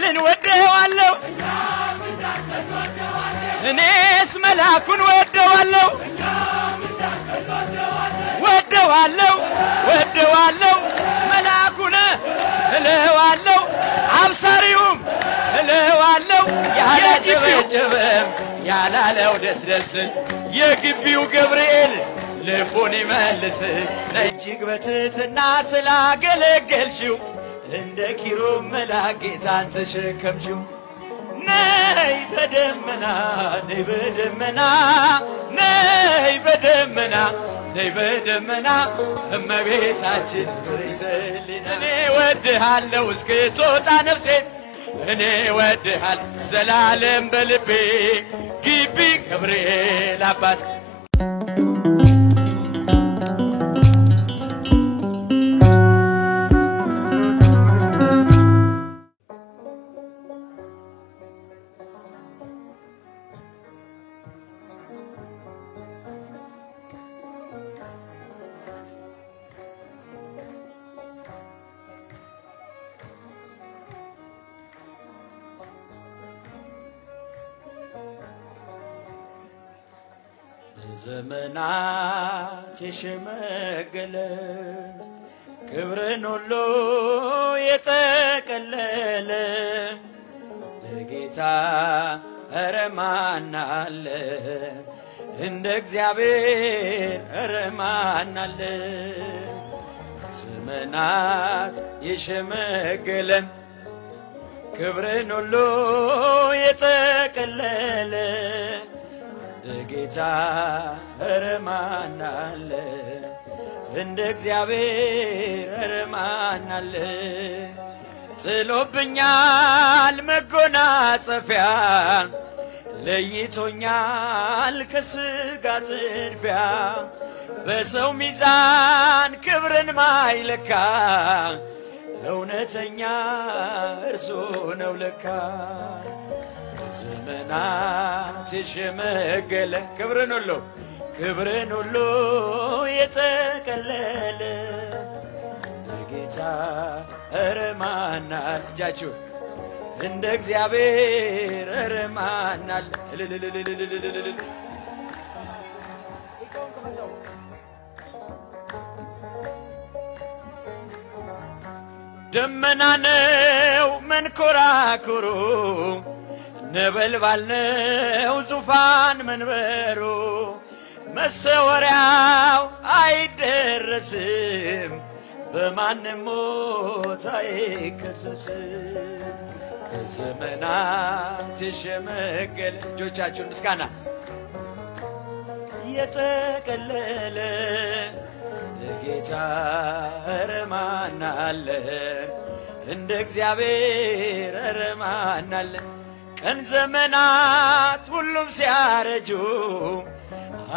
ገብርኤልን ወደዋለሁ እኔስ መላኩን ወደዋለሁ መላኩን እለዋለሁ አብሳሪውም እለዋለሁ ያላጨበጨበም ያላለው ደስደስ የግቢው ገብርኤል ልቡን ይመልስ እጅግ በትህትና ስላገለገልሽው እንደ ኪሩብ መልአክ ጌታን ተሸከምሽው ነይ በደመና እመቤታችን ብሪትልን እኔ ወድሃለሁ እስክትወጣ ነፍሴ እኔ ወድሃል ዘላለም በልቤ ግቢ ገብርኤል አባት ዘመናት የሸመገለ ክብርን ሁሉ የጠቀለለ ለጌታ ኧረ ማን አለ እንደ እግዚአብሔር ኧረ ማን አለ ዘመናት የሸመገለ ክብርን ሁሉ የጠቀለለ ጌታ ኧረ ማን አለ እንደ እግዚአብሔር ኧረ ማን አለ ጥሎብኛል መጎናጸፊያ ለይቶኛል ከስጋ ጥድፊያ በሰው ሚዛን ክብርን ማይለካ እውነተኛ እርሱ ነው ለካ ዘመናት የሸመገለ ክብርን ሁሉ የጠቀለለ እንደ ጌታ ኧረ ማን አለ እጃችሁ እንደ እግዚአብሔር ኧረ ማን አለ ደመና ነው መንኮራኩሩ ነበልባል ነው ዙፋን መንበሩ መሰወሪያው አይደረስም በማንም ሞት አይከሰስም በዘመናት የሸመገለ እጆቻችሁን ምስጋና የጠቀለለ ለጌታ ኧረ ማን አለ እንደ እግዚአብሔር ኧረ ማን አለ ቀን ዘመናት ሁሉም ሲያረጁ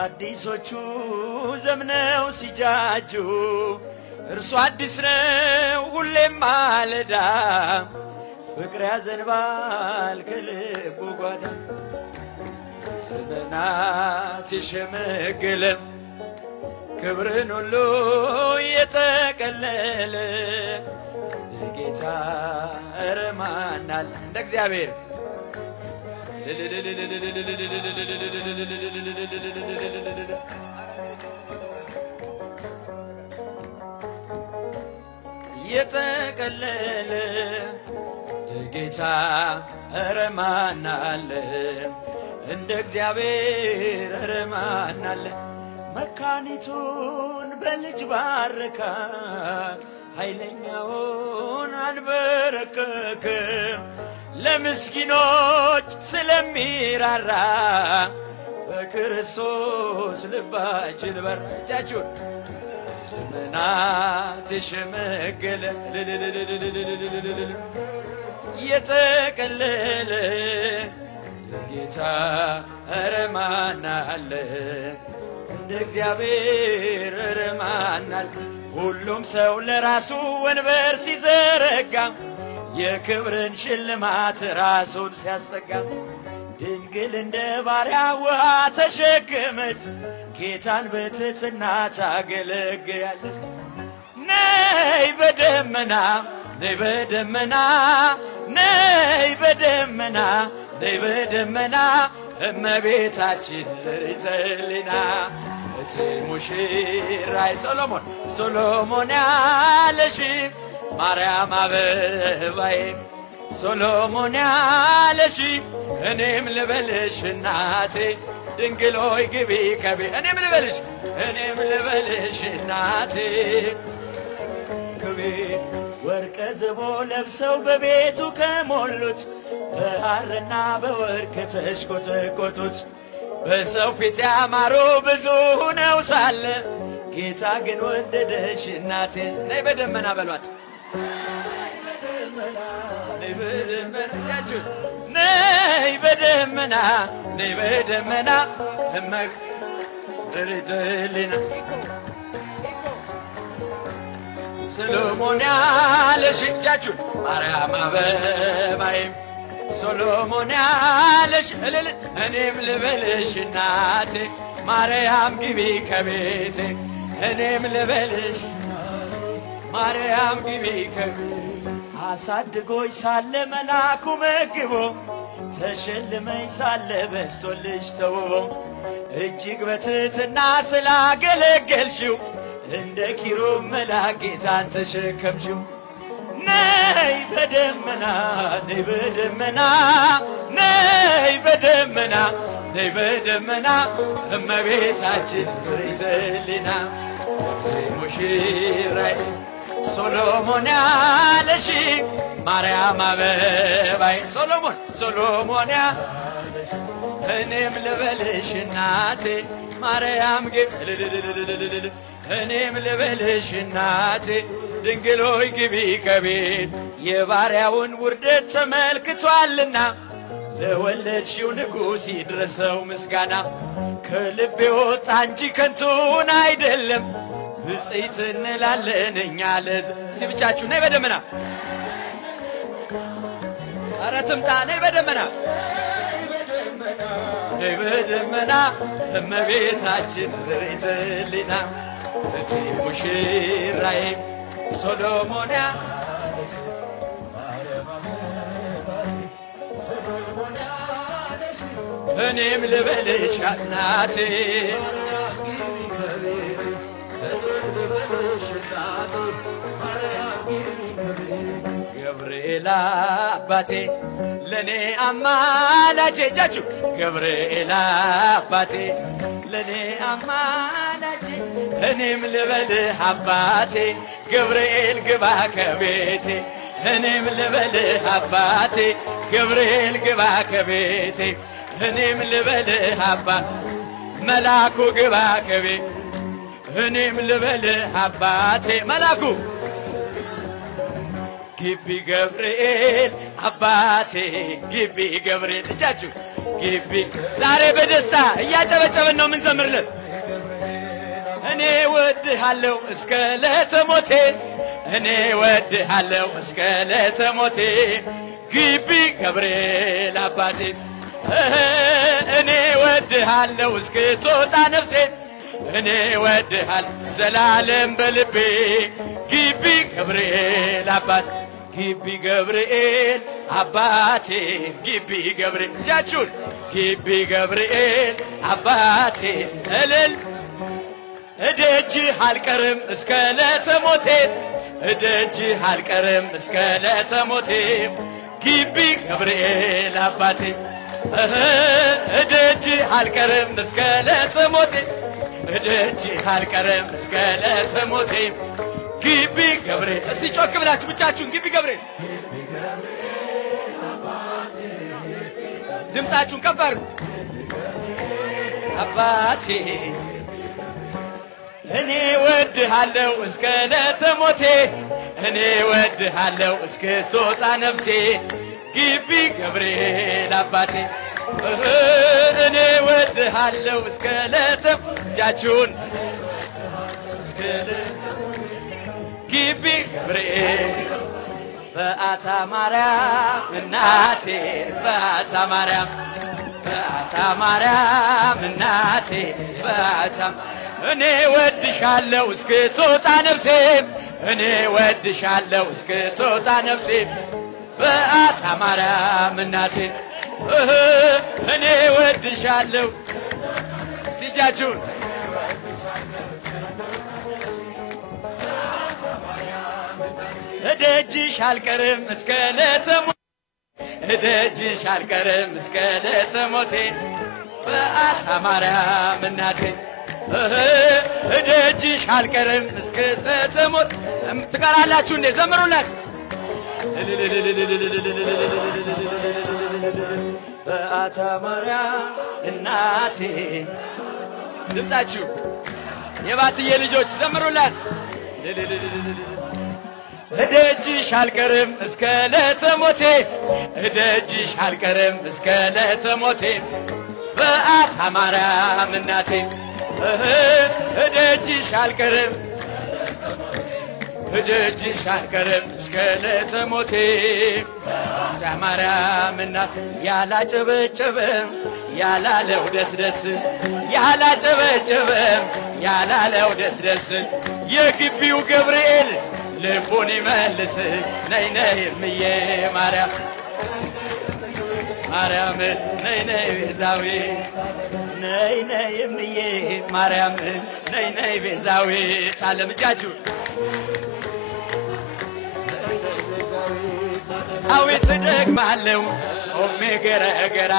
አዲሶቹ ዘምነው ሲጃጁ እርሱ አዲስ ነው ሁሌም ማለዳ ፍቅር ያዘንባል ከልቡ ጓዳ ዘመናት የሸመገለ ክብርን ሁሉ የጠቀለለ ጌታ ኧረ ማን አለ እንደ እግዚአብሔር የጠቀለለ ጌታ ኧረ ማን አለ እንደ እግዚአብሔር ኧረ ማን አለ መካኒቱን በልጅ ባረካት ኃይለኛውን አንበረከከ ለምስኪኖች ስለሚራራ በክርስቶስ ልባችን በራ እጃችሁን ዘመናት የሸመገለ የጠቀለለ ጌታ ኧረ ማን አለ እንደ እግዚአብሔር ኧረ ማን አለ ሁሉም ሰው ለራሱ ወንበር ሲዘረጋ የክብርን ሽልማት ራሱን ሲያስጠጋ ድንግል እንደ ባሪያ ውሃ ተሸክመች ጌታን በትሕትና ታገለግያለች ነይ በደመና ነይ በደመና ነይ በደመና እመቤታችን ርትልና እቲ ሙሽራይ ሶሎሞን ያለሽ ማርያም አበባዬ ሶሎሞን ያለሽ እኔም ልበልሽ እናቴ ድንግል ሆይ ግቢ ከቤቴ እኔም ልበልሽ እናቴ ግቢ ወርቀ ዘቦ ለብሰው በቤቱ ከሞሉት በሐርና በወርቅ ተሽቆጠቆጡት በሰው ፊት ያማሩ ብዙ ሆነው ሳለ ጌታ ግን ወደደሽ እናቴ ነይ በደመና በሏት ነይ በደመና ነይ በደመና እመቤታችን ሶሎሞን ያለሽ እጃችሁ ማርያም አበባዬ ሶሎሞን ያለሽ እኔም ልበልሽ እናቴ ማርያም ግቢ ከቤቴ እኔም ልበልሽ ማርያም ግቢ ከቤቴ አሳድጎኝ ሳለ መላኩ መግቦ ተሸልመኝ ሳለ በስቶልሽ ተውቦ እጅግ በትሕትና ስላገለገልሽው እንደ ኪሩብ መልአክ ጌታን ተሸከምሽው ነይ በደመና ነይ በደመና ነይ በደመና ነይ በደመና እመቤታችን ርትልና እቲ ሙሽራይ ሶሎሞን ያለሽ ማርያም አበባዬ ሶሎሞን ያለሽ እኔም ልበልሽ እናቴ ማርያም እኔም ልበልሽ እናቴ ድንግል ሆይ ግቢ ከቤት የባሪያውን ውርደት ተመልክቷልና ለወለድሽው ንጉሥ ይድረሰው ምስጋና ከልቤ ወጣ እንጂ ከንቱን አይደለም ብፅዕት እንላለን እኛ እስቲ ብቻችሁ ነይ በደመና ኧረ ትምጣ ነይ በደመና ነይ በደመና እመቤታችን ርትልና እቲ ሙሽራዬ ሶሎሞን ያለሽ እኔም ልበልሽ እናቴ ገብርኤል አባቴ ለኔ አማላጄ እጃችሁ ገብርኤል አባቴ ለኔ አማላጄ እኔም ልበልህ አባቴ ገብርኤል ግባ ከቤቴ እኔም ልበልህ አባቴ ገብርኤል ግባ ከቤቴ እኔም ልበልህ አባ መላኩ ግባ ከቤቴ እኔም ልበልህ አባቴ መላኩ ግቢ ገብርኤል አባቴ ግቢ ገብርኤል እጃችሁ ግቢ ዛሬ በደስታ እያጨበጨበን ነው ምን ዘምርለት እኔ ወድሃለሁ እስከ ለተሞቴ እኔ ወድሃለሁ እስከ ለተሞቴ ግቢ ገብርኤል አባቴ እኔ ወድሃለሁ እስክትወጣ ነፍሴ እኔ ወድሃለሁ ዘላለም በልቤ ግቢ ገብርኤል አባቴ ግቢ ገብርኤል አባቴ ግቢ ገብርኤል እጃችሁን ግቢ ገብርኤል አባቴ እልል እደጅህ አልቀርም እስከ ለተሞቴ እደጅህ አልቀርም እስከ ለተሞቴ ግቢ ገብርኤል አባቴ እደጅህ አልቀርም እስከ ለተሞቴ እደጅህ አልቀርም እስከ ለተሞቴ ግቢ ገብርኤል እስቲ ጮክ ብላችሁ ብቻችሁን ግቢ ገብርኤል ድምፃችሁን ከፍ አድርጉ አባቴ እኔ ወድሃለሁ እስከ ለተሞቴ እኔ ወድሃለሁ እስክትወጣ ነፍሴ ግቢ ገብርኤል አባቴ እኔ ወድሃለሁ እስከ እጃችሁን ግቢ ገብርኤል በአታ ማርያም እናቴ በአታ ማርያም እናቴ በአታ እኔ ወድሻለሁ እስክትወጣ ነፍሴ እኔ ወድሻለሁ እስክትወጣ ነፍሴ በአታ ማርያም እናቴ እኔ ወድሻለሁ ሲጃጁን እደጅሽ አልቀርም እስከ ለተሞቴ እደጅሽ አልቀርም እስከ ለተሞቴ በአታ ማርያም እናቴ እደጅሽ አልቀርም እስከ ለተሞቴ ትቀራላችሁ እንዴ ዘምሩላት በአታ ማርያም እናቴ ድምጻችሁ የባትዬ ልጆች ዘምሩላት እደጅሽ አልቀርም እስከ ለተሞቴ እደጅሽ አልቀርም እስከ ለተሞቴ በአታ ማርያም እናቴ እደጅሽ አልቀርም እደጅሽ አልቀርም እስከ ለተሞቴ በአታ ማርያም እናቴ ያላጨበጨበም ያላለው ደስደስ ያላጨበጨበም ያላለው ደስደስ የግቢው ገብርኤል ልቡን ይመልስ ነይ ነይ እምዬ ማርያም ማርያም ነይ ነይ ቤዛዊት ነይ ነይ እምዬ ማርያም ነይ ነይ ቤዛዊት ዓለም እጃችሁ አዊት ደግማለሁ ቆሜ ገረገራ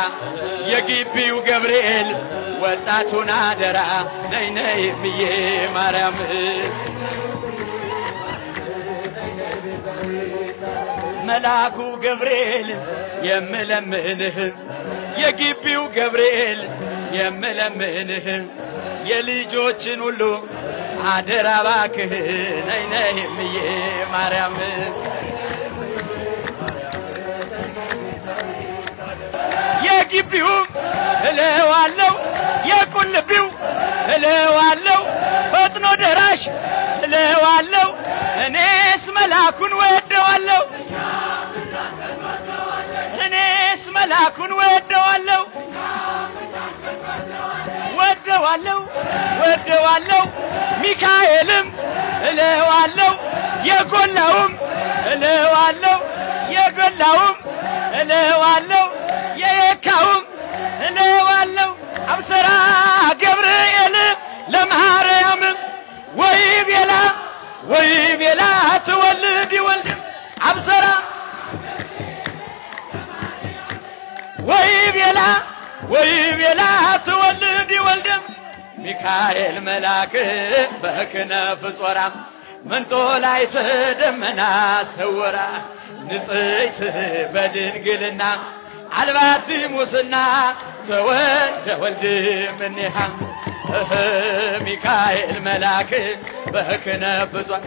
የግቢው ገብርኤል ወጣቱን አደራ ነይ ነይ እምዬ ማርያም መላኩ ገብርኤል የምለምንህ የግቢው ገብርኤል የምለምንህ የልጆችን ሁሉ አደራ እባክህ ነይ ነይ እምዬ ማርያም የግቢው እለዋለሁ የቁልቢው እለዋለሁ ፈጥኖ ደራሽ እለዋለሁ እኔስ መላኩን ወደዋለሁ እኔስ መላኩን ወደዋለሁ ወደዋለሁ ወደዋለሁ ሚካኤልም እለዋለሁ የጎላውም እለዋለሁ የጎላውም እለዋለሁ የየካውም እለዋለሁ አብሰራ ገብርኤል ለማርያም ወይቤላ ትወልድ ይወልድ አብሰራ ወይቤላ ትወልድ ይወልድ ሚካኤል መላክ በክነፍ ጾራ መንጦላዕተ ደመና ሰወራ ንጽሕት በድንግልና አልባቲ ሙስና ተወልደ ወልድ እምኔሃ ሚካኤል መላክ በክነፍ ጾራ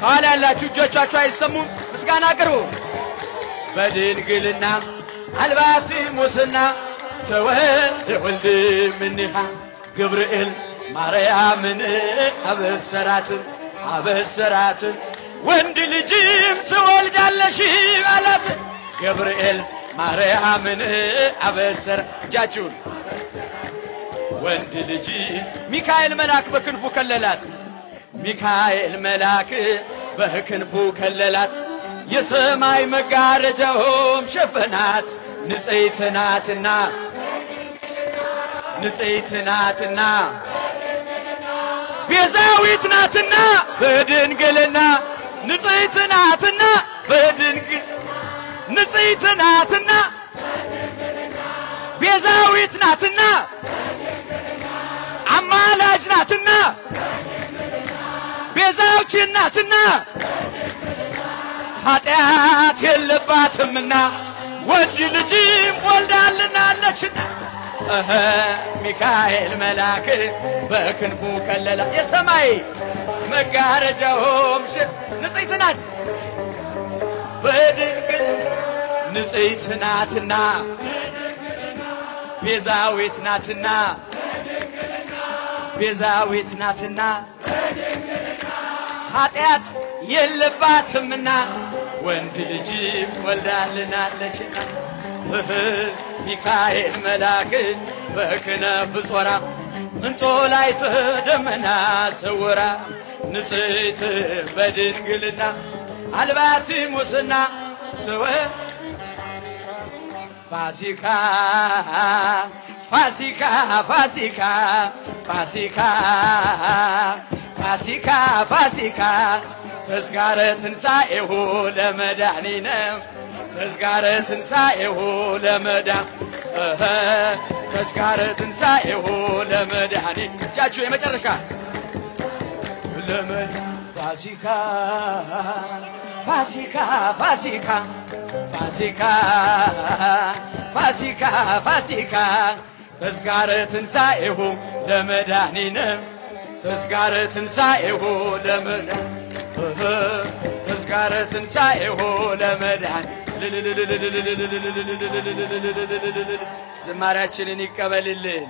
ከኋላ ያላችሁ እጆቻችሁ አይሰሙም ምስጋና አቅርቡ በድንግልና አልባቲ ሙስና ተወልደ ወልድ እምኔሃ ገብርኤል ማርያምን አበሰራት ወንድ ልጅም ትወልጃለሽ አላት ገብርኤል ማርያምን አበሰራ እጃችሁን ወንድ ልጅ ሚካኤል መልአክ በክንፉ ከለላት ሚካኤል መልአክ በክንፉ ከለላት የሰማይ መጋረጃውም ሸፈናት ንጽሕት ናትና ቤዛዊት ናትና በድንግልና ንጽሕት ናትና ቤዛዊት ናትና አማላጅ ናትና ቤዛዊት ናትና ኃጢአት የለባትምና ወንድ ልጅም ወልዳልናለችና ሚካኤል መልአክ በክንፉ ከለላ የሰማይ መጋረጃውም ንጽሕት ናት በድንግል ንጽሕት ናትና ቤዛዊት ናትና ኃጢአት የለባትምና ወንድ ልጅ ወልዳልናለችና ሚካኤል መልአክ በክነፍ ጾራ መንጦላዕተ ደመና ሰወራ ንጽሕት በድንግልና አልባቲ ሙስና ፋሲካ ፋሲካ ፋሲካ ፋሲካ ፋሲካ ፋሲካ ተስካረ ትንሣኤሁ ለመድኃኒነ ተስካረ ትንሣኤሁ ለመድኃኒነ ተስካረ ትንሣኤሁ ለመድኃኒነ እጃችሁ የመጨረሻ ፋሲካ ፋሲካ ፋሲካ ፋሲካ ፋሲካ ፋሲካ ተስካረ ትንሣኤሁ ለመድኃኒነ ተስካረ ትንሣኤሁ ለመድኃኒነ ተስካረ ትንሣኤሁ ለመድኃኒነ ዝማሬያችንን ይቀበልልን።